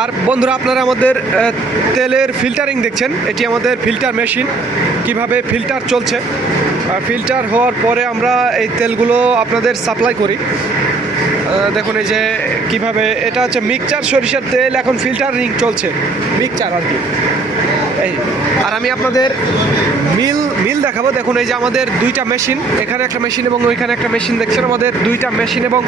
আর বন্ধুরা, আপনারা আমাদের তেলের ফিল্টারিং দেখছেন। এটি আমাদের ফিল্টার মেশিন, কিভাবে ফিল্টার চলছে। ফিল্টার হওয়ার পরে আমরা এই তেলগুলো আপনাদের সাপ্লাই করি। দেখুন এই যে কিভাবে, এটা হচ্ছে মিক্সচার সরিষার তেল, এখন ফিল্টারিং চলছে, মিক্সচার আর কি। এই আর আমি আপনাদের মিল দেখাবো। দেখুন এই যে আমাদের দুইটা মেশিন, এখানে একটা মেশিন এবং ওইখানে একটা মেশিন দেখছেন। আমাদের দুইটা মেশিন এবং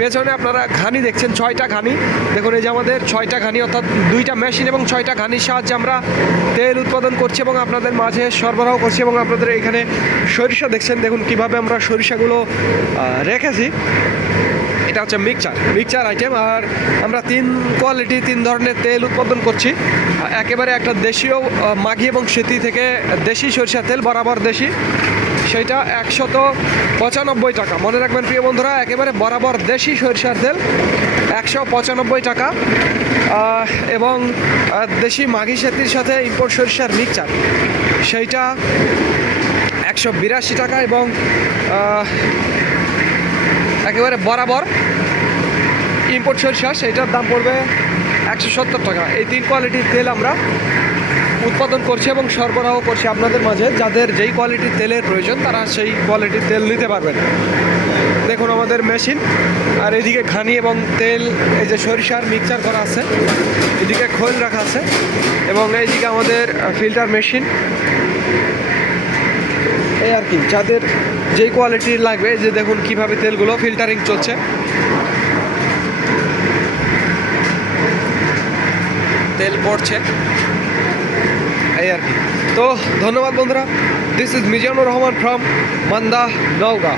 পেছনে আপনারা ঘানি দেখছেন, 6টা ঘানি। দেখুন এই যে আমাদের 6টা ঘানি, অর্থাৎ দুইটা মেশিন এবং 6টা ঘানির সাহায্যে আমরা তেল উৎপাদন করছি এবং আপনাদের মাঝে সরবরাহ করছি। এবং আপনাদের এখানে সরিষা দেখছেন, দেখুন কিভাবে আমরা সরিষাগুলো রেখেছি। এটা হচ্ছে মিক্সচার আইটেম। আর আমরা 3 ধরনের তেল উৎপাদন করছি। একেবারে একটা দেশীয় মাঘি এবং সেতি থেকে দেশি সরিষার তেল, বরাবর দেশি, সেইটা 195 টাকা। মনে রাখবেন প্রিয় বন্ধুরা, একেবারে বরাবর দেশি সরিষার তেল 195 টাকা। এবং দেশি মাঘি সেতির সাথে ইম্পোর্ট সরিষার মিক্সচার, সেইটা 182 টাকা। এবং একেবারে বরাবর ইম্পোর্ট সরিষা, সেইটার দাম পড়বে 170 টাকা। এই 3 কোয়ালিটির তেল আমরা উৎপাদন করছি এবং সরবরাহ করছি আপনাদের মাঝে। যাদের যেই কোয়ালিটির তেলের প্রয়োজন তারা সেই কোয়ালিটির তেল নিতে পারবেন। দেখুন আমাদের মেশিন, আর এদিকে ঘানি এবং তেল, এই যে সরিষার মিক্সচার করা আছে, এদিকে খোল রাখা আছে, এবং এইদিকে আমাদের ফিল্টার মেশিন। এই আর কি, যাদের যেই কোয়ালিটির লাগবে, যে দেখুন কিভাবে তেলগুলো ফিল্টারিং চলছে। তেল পড়ছে, এই আর কি। তো ধন্যবাদ বন্ধুরা। This is Mizanur Rahman from Manda, Naogaon.